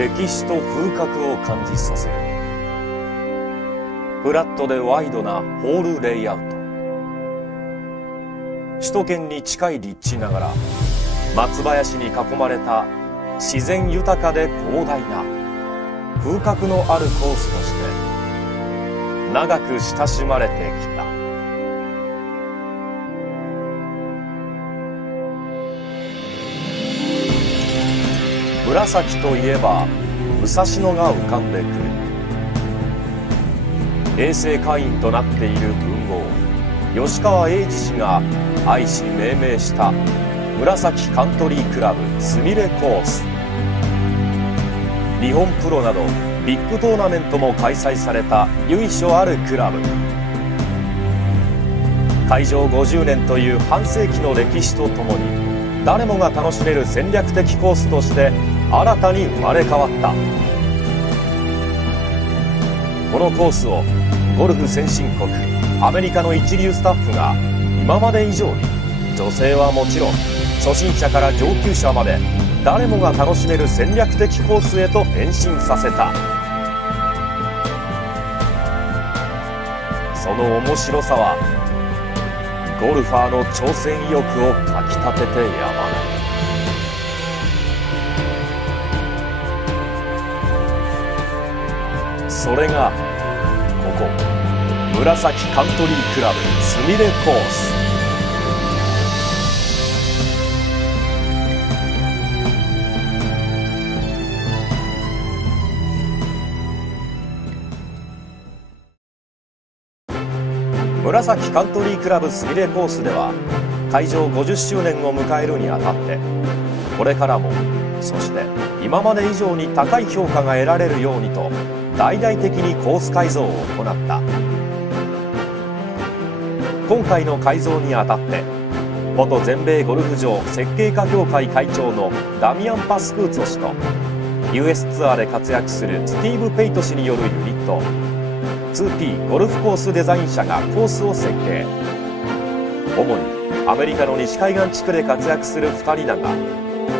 歴史と風格を感じさせる。フラットでワイドなホールレイアウト。首都圏に近い立地ながら松林に囲まれた自然豊かで広大な風格のあるコースとして長く親しまれてきた。紫といえば武蔵野が浮かんでくる。平成会員となっている文豪吉川英治氏が愛し命名した紫カントリークラブすみれコース。日本プロなどビッグトーナメントも開催された由緒あるクラブ。開場50年という半世紀の歴史とともに誰もが楽しめる戦略的コースとして新たに生まれ変わった。このコースをゴルフ先進国アメリカの一流スタッフが今まで以上に女性はもちろん初心者から上級者まで誰もが楽しめる戦略的コースへと変身させた。その面白さはゴルファーの挑戦意欲をかきたててやまない。それがここ紫カントリークラブすみれコース。紫カントリークラブすみれコースでは開場50周年を迎えるにあたってこれからもそして今まで以上に高い評価が得られるようにと大々的にコース改造を行った。今回の改造にあたって元全米ゴルフ場設計家協会会長のダミアン・パスクーツォ氏と US ツアーで活躍するスティーブ・ペイト氏によるユニット 2P ゴルフコースデザイン社がコースを設計。主にアメリカの西海岸地区で活躍する2人だが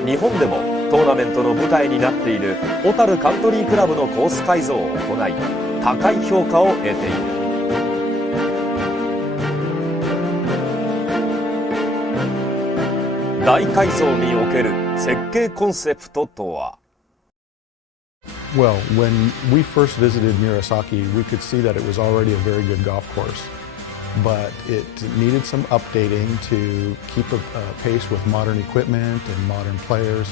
日本でもトーナメントの舞台になっている小樽カントリークラブのコース改造を行い高い評価を得ている。大改造における設計コンセプトとは。Well, when we first visited Murasaki, we could see that it was already a very good golf course, but it needed some updating to keep a pace with modern equipment and modern players.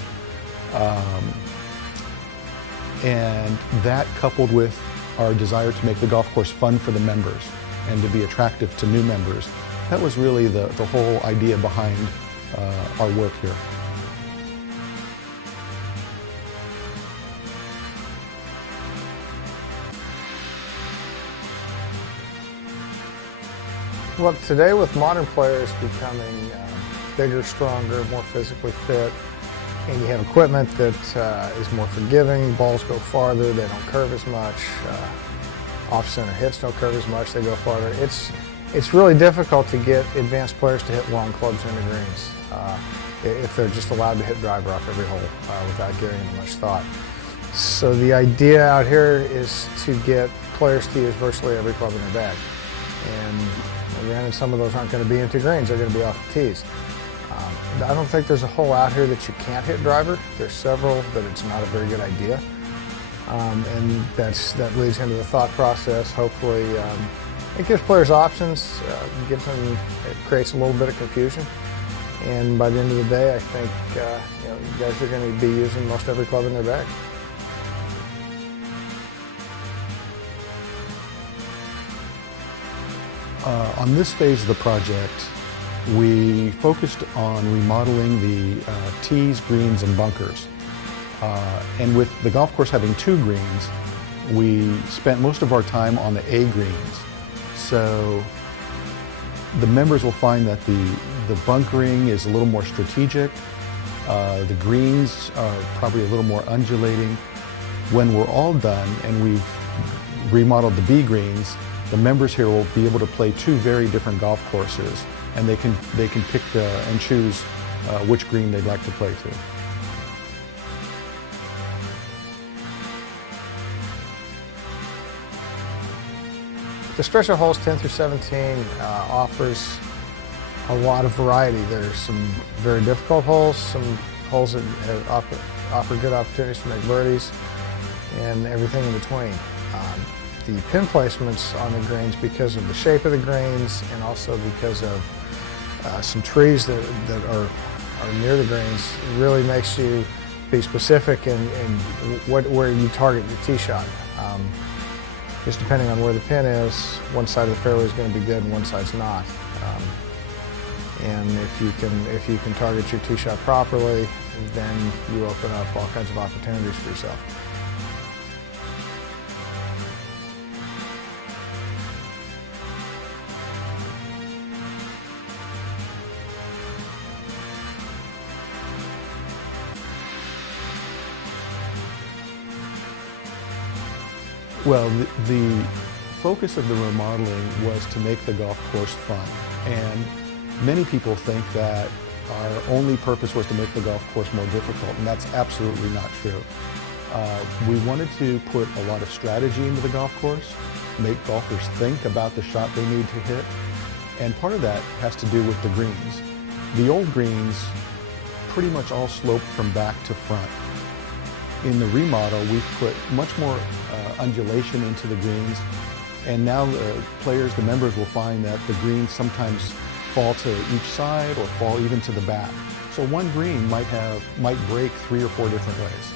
And that coupled with our desire to make the golf course fun for the members and to be attractive to new members, that was really the whole idea behind our work here. Well, today with modern players becoming bigger, stronger, more physically fit, and you have equipment that is more forgiving, balls go farther, they don't curve as much, off-center hits don't curve as much, they go farther. It's really difficult to get advanced players to hit long clubs into greens if they're just allowed to hit driver off every hole without giving them much thought. So the idea out here is to get players to use virtually every club in their bag. And granted, some of those aren't going to be into greens, they're going to be off the tees. I don't think there's a hole out here that you can't hit driver. There's several that it's not a very good idea. And that leads into the thought process. Hopefully, it gives players options, it creates a little bit of confusion. And by the end of the day, I think you guys are going to be using most every club in their bag. On this phase of the project, we focused on remodeling the tees, greens, and bunkers. And with the golf course having 2 greens, we spent most of our time on the A greens. So the members will find that the bunkering is a little more strategic. The greens are probably a little more undulating. When we're all done and we've remodeled the B greens, the members here will be able to play 2 very different golf courses, and they can pick and choose which green they'd like to play to. The stretch of holes 10 through 17 offers a lot of variety. There's some very difficult holes, some holes that offer good opportunities to make birdies, and everything in between. The pin placements on the greens, because of the shape of the greens and also because of some trees that are near the greens, really makes you be specific in where you target your tee shot. Just depending on where the pin is, one side of the fairway is going to be good and one side's not. And if you can target your tee shot properly, then you open up all kinds of opportunities for yourself. Well, the focus of the remodeling was to make the golf course fun, and many people think that our only purpose was to make the golf course more difficult, and that's absolutely not true. We wanted to put a lot of strategy into the golf course, make golfers think about the shot they need to hit, and part of that has to do with the greens. The old greens pretty much all sloped from back to front. In the remodel, we've put much more undulation into the greens, and now the players, the members, will find that the greens sometimes fall to each side or fall even to the back. So one green might break 3 or 4 different ways.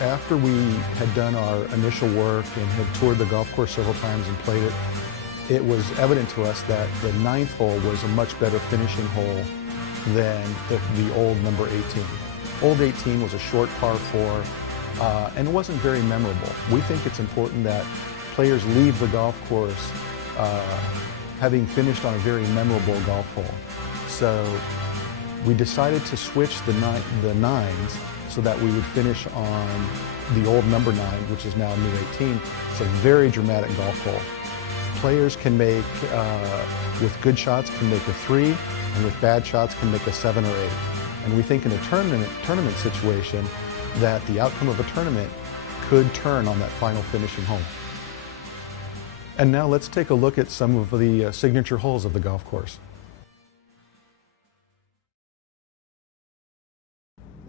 After we had done our initial work and had toured the golf course several times and played it, it was evident to us that the 9th hole was a much better finishing hole than the old number 18. Old 18 was a short par 4 and it wasn't very memorable. We think it's important that players leave the golf course having finished on a very memorable golf hole. So we decided to switch the nines so that we would finish on the old number 9, which is now new 18. It's a very dramatic golf hole. Players can make, with good shots, can make a 3, and with bad shots can make a 7 or 8. And we think in a tournament situation that the outcome of a tournament could turn on that final finishing hole. And now let's take a look at some of the signature holes of the golf course.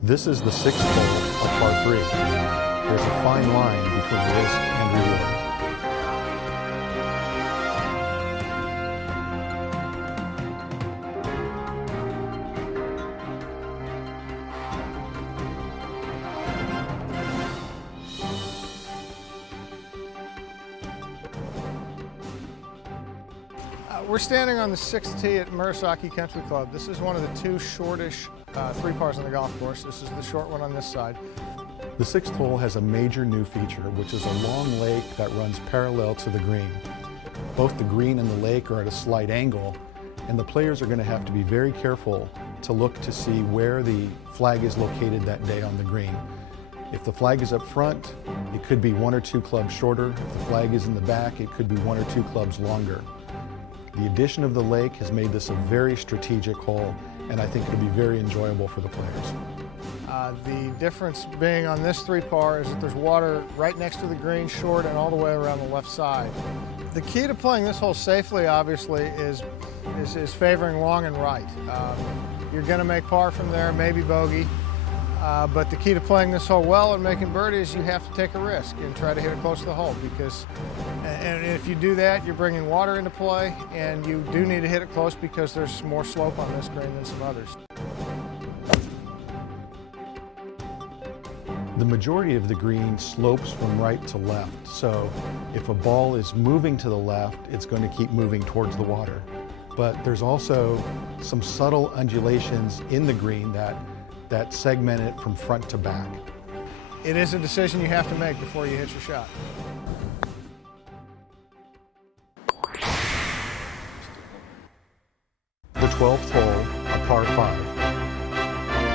This is the 6th hole of par 3. There's a fine line between risk and reward. We're standing on the 6th tee at Murasaki Country Club. This is one of the 2 shortish 3 pars on the golf course. This is the short one on this side. The 6th hole has a major new feature, which is a long lake that runs parallel to the green. Both the green and the lake are at a slight angle, and the players are going to have to be very careful to look to see where the flag is located that day on the green. If the flag is up front, it could be 1 or 2 clubs shorter. If the flag is in the back, it could be 1 or 2 clubs longer. The addition of the lake has made this a very strategic hole, and I think it'll be very enjoyable for the players. The difference being on this 3 par is that there's water right next to the green, short, and all the way around the left side. The key to playing this hole safely, obviously, is favoring long and right. You're going to make par from there, maybe bogey, but the key to playing this hole well and making birdie is you have to take a risk and try to hit it close to the hole, because and if you do that, you're bringing water into play, and you do need to hit it close because there's more slope on this green than some others. The majority of the green slopes from right to left, so if a ball is moving to the left, it's going to keep moving towards the water. But there's also some subtle undulations in the green that segment it from front to back. It is a decision you have to make before you hit your shot. The 12th hole, a par 5.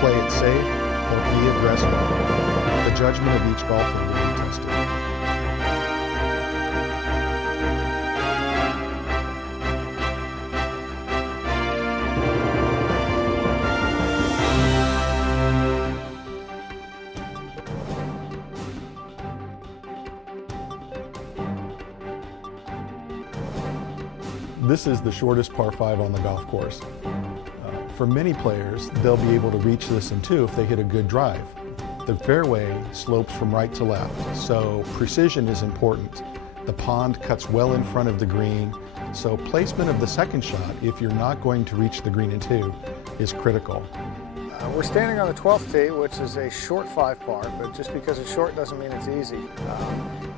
Play it safe or be aggressive. The judgment of each golfer will be tested. This is the shortest par 5 on the golf course. For many players, they'll be able to reach this in 2 if they hit a good drive. The fairway slopes from right to left, so precision is important. The pond cuts well in front of the green, so placement of the second shot, if you're not going to reach the green in 2, is critical. We're standing on the 12th tee, which is a short 5 par, but just because it's short doesn't mean it's easy.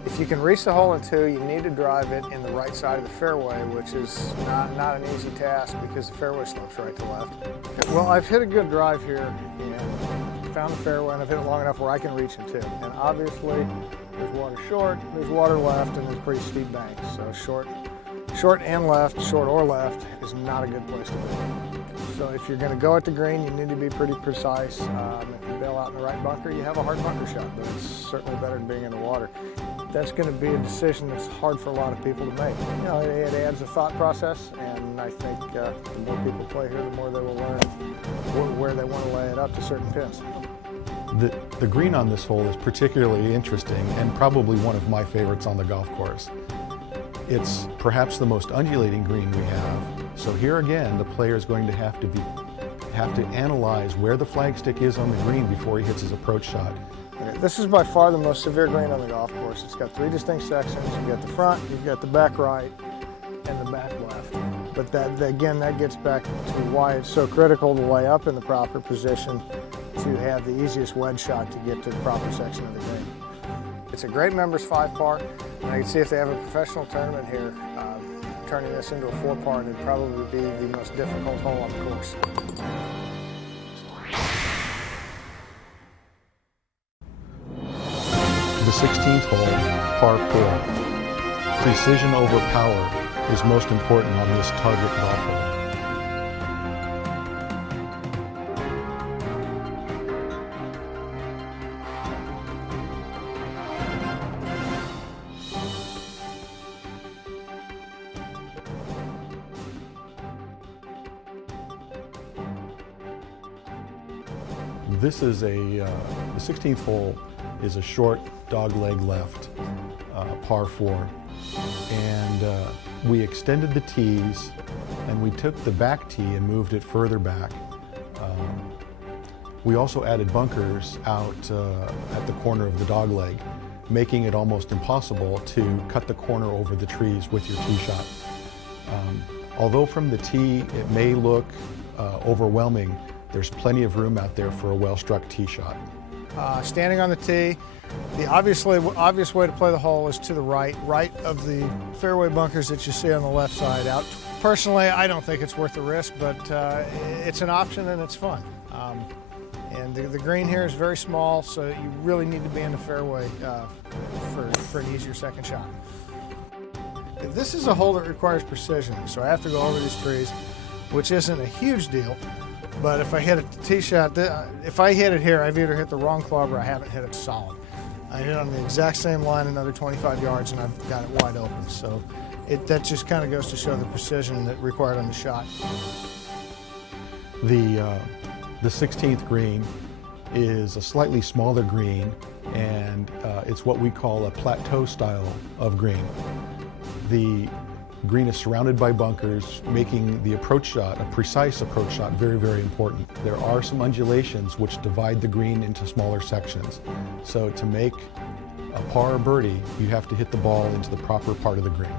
If you can reach the hole in 2, you need to drive it in the right side of the fairway, which is not an easy task because the fairway slopes right to left. Well, I've hit a good drive here and found the fairway, and I've hit it long enough where I can reach in 2. And obviously, there's water short, there's water left, and there's pretty steep banks. So short and left, short or left, is not a good place to be. So if you're going to go at the green, you need to be pretty precise. If you bail out in the right bunker, you have a hard bunker shot, but it's certainly better than being in the water. That's going to be a decision that's hard for a lot of people to make. You know, it adds a thought process, and I think the more people play here, the more they will learn where they want to lay it up to certain pins. The green on this hole is particularly interesting and probably one of my favorites on the golf course. It's perhaps the most undulating green we have. So here again, the player is going to have to analyze where the flagstick is on the green before he hits his approach shot. Okay, this is by far the most severe green on the golf course. It's got 3 distinct sections. You've got the front, you've got the back right, and the back left. But that gets back to why it's so critical to lay up in the proper position to have the easiest wedge shot to get to the proper section of the green. It's a great members 5 par, and I can see if they have a professional tournament here, turning this into a 4 par, it'd probably be the most difficult hole on the course. The 16th hole, par 4. Precision over power is most important on this target golf hole. This is the 16th hole is a short dogleg left, par 4. And we extended the tees and we took the back tee and moved it further back. We also added bunkers out at the corner of the dogleg, making it almost impossible to cut the corner over the trees with your tee shot. Although from the tee it may look overwhelming, there's plenty of room out there for a well-struck tee shot. Standing on the tee, the obvious way to play the hole is to the right of the fairway bunkers that you see on the left side out. Personally, I don't think it's worth the risk, but it's an option and it's fun. And the green here is very small, so you really need to be in the fairway for an easier second shot. This is a hole that requires precision, so I have to go over these trees, which isn't a huge deal. But if I hit a tee shot, if I hit it here, I've either hit the wrong club or I haven't hit it solid. I hit it on the exact same line another 25 yards and I've got it wide open. So that just kind of goes to show the precision that required on the shot. The 16th green is a slightly smaller green, and it's what we call a plateau style of green. The green is surrounded by bunkers, making the approach shot, a precise approach shot, very, very important. There are some undulations which divide the green into smaller sections. So to make a par or birdie, you have to hit the ball into the proper part of the green.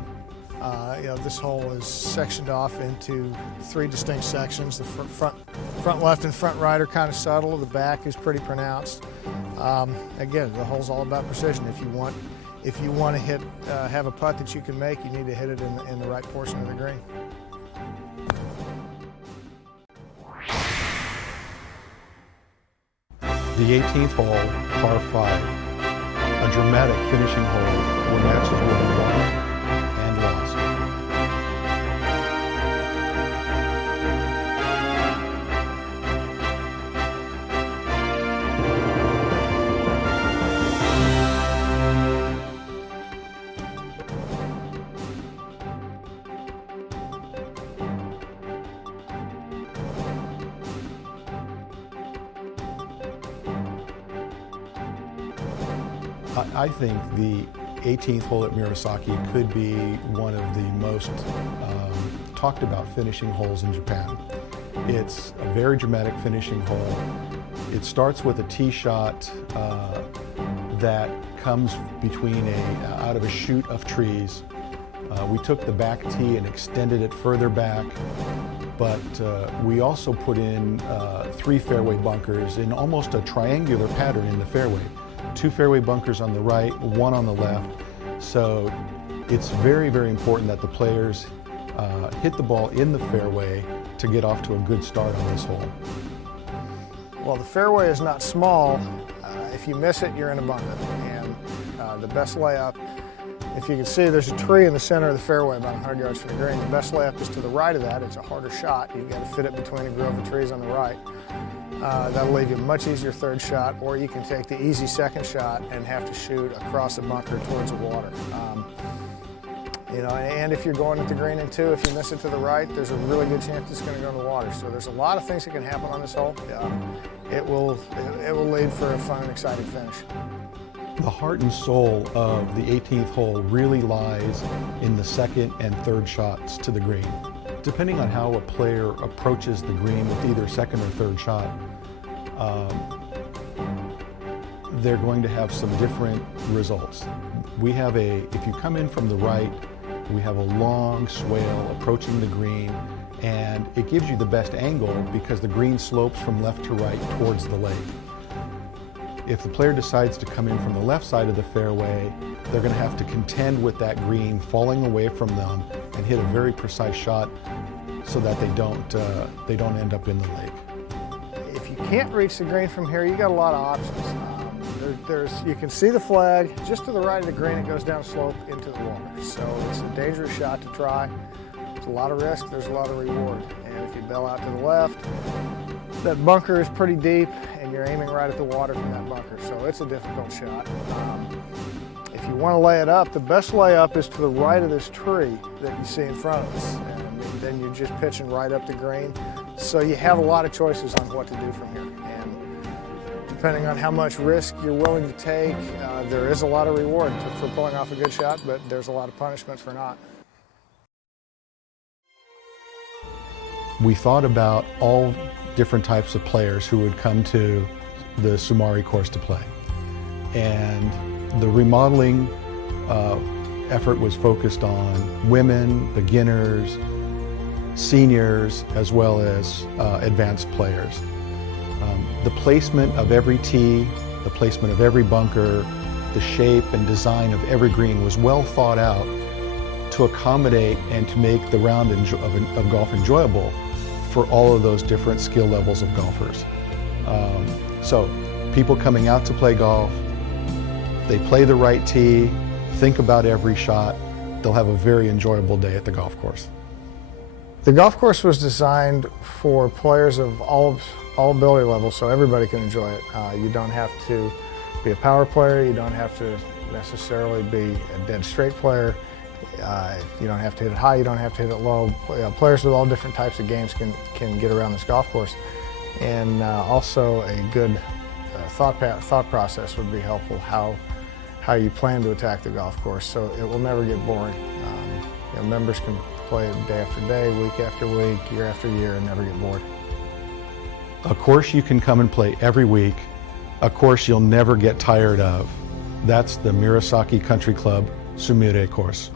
This hole is sectioned off into 3 distinct sections. The front left and front right are kind of subtle. The back is pretty pronounced. Again, the hole's all about precision. If you want to have a putt that you can make, you need to hit it in the right portion of the green. The 18th hole, par 5, a dramatic finishing hole where matches were won and lost. I think the 18th hole at Murasaki could be one of the most talked about finishing holes in Japan. It's a very dramatic finishing hole. It starts with a tee shot that comes between out of a chute of trees. We took the back tee and extended it further back, but we also put in 3 fairway bunkers in almost a triangular pattern in the fairway. 2 fairway bunkers on the right, 1 on the left. So it's very, very important that the players hit the ball in the fairway to get off to a good start on this hole. Well, the fairway is not small. If you miss it, you're in a bunker. And the best layup, if you can see, there's a tree in the center of the fairway about 100 yards from the green. The best layup is to the right of that. It's a harder shot. You've got to fit it between a grove of trees on the right. That'll leave you a much easier third shot, or you can take the easy second shot and have to shoot across the bunker towards the water. You know, and if you're going at the green in 2, if you miss it to the right, there's a really good chance it's going to go in the water. So there's a lot of things that can happen on this hole. It will lead for a fun and exciting finish. The heart and soul of the 18th hole really lies in the second and third shots to the green. Depending on how a player approaches the green with either second or third shot, they're going to have some different results. We have if you come in from the right, we have a long swale approaching the green, and it gives you the best angle because the green slopes from left to right towards the lake. If the player decides to come in from the left side of the fairway, they're going to have to contend with that green falling away from them and hit a very precise shot so that they don't end up in the lake. If you can't reach the green from here, you got a lot of options. You can see the flag just to the right of the green. It goes down slope into the water, so it's a dangerous shot to try. There's a lot of risk. There's a lot of reward. And if you bail out to the left, that bunker is pretty deep, and you're aiming right at the water from that bunker, so it's a difficult shot. If you want to lay it up, the best layup is to the right of this tree that you see in front of us, and then you're just pitching right up the green. So you have a lot of choices on what to do from here. And depending on how much risk you're willing to take, there is a lot of reward for pulling off a good shot, but there's a lot of punishment for not. We thought about all different types of players who would come to the Sumari course to play. And the remodeling effort was focused on women, beginners, seniors, as well as advanced players. The placement of every tee, the placement of every bunker, the shape and design of every green was well thought out to accommodate and to make the round of golf enjoyable for all of those different skill levels of golfers. So people coming out to play golf, they play the right tee, think about every shot, they'll have a very enjoyable day at the golf course. The golf course was designed for players of all ability levels, so everybody can enjoy it. You don't have to be a power player, you don't have to necessarily be a dead straight player. You don't have to hit it high, you don't have to hit it low. Players with all different types of games can get around this golf course. And also a good thought process would be helpful, how you plan to attack the golf course, so it will never get boring. Members can play it day after day, week after week, year after year, and never get bored. A course you can come and play every week, a course you'll never get tired of. That's the Murasaki Country Club Sumire course.